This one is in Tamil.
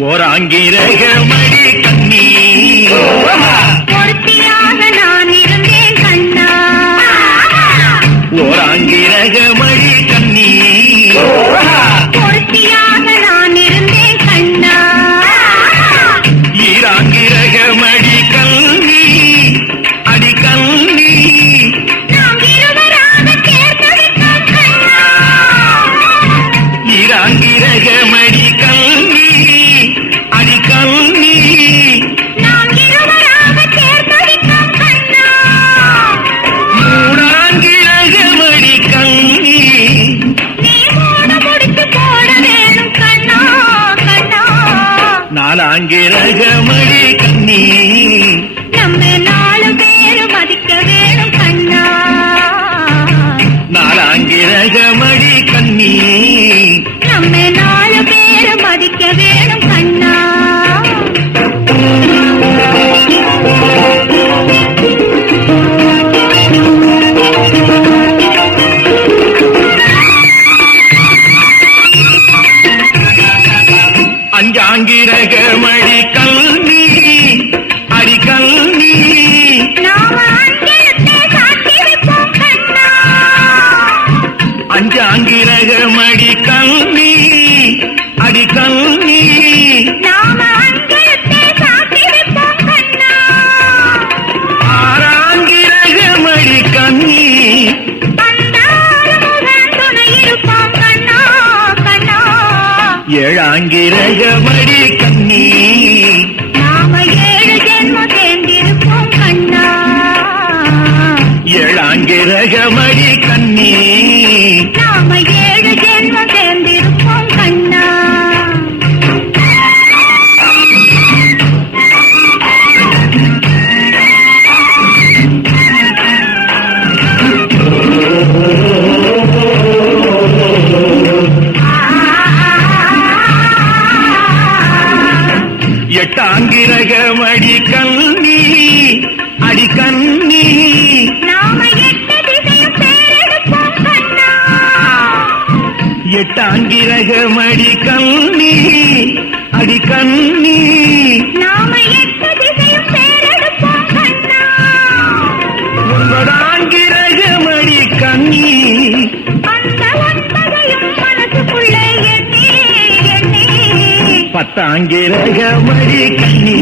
ஓராங்கிரக மடி கண்ணி ஈராங்கிரகமடி கண்ணி அடி கண்ணி மூடாங்கிரகமடி கண்ணி நாலாங்கிரகமடி கண்ணி நம்ம நாலு பேரு மதிக்க வேணும் கண்ணா. நாலாங்கிரகமடி கண்ணி. நம்ம நாலு பேரு மதிக்க வேணும் கண்ணா. அடி கண்ணி. சாத்தி வைப்போம் கண்ணா துணை இருப்போம் கண்ணா நாம ஏழு ஜென்மம் சேர்ந்திருப்போம் கண்ணா. ஏழாங்கிரகமடி கண்ணி நாம ஏழு எட்டாங்கிரகமடி கண்ணி அடி கண்ணி. நாம எட்டு திசையும் பேரெடுப்போம் கண்ணா. அடி கண்ணி. நாம பத்தாங்கிரக மணி கண்ணி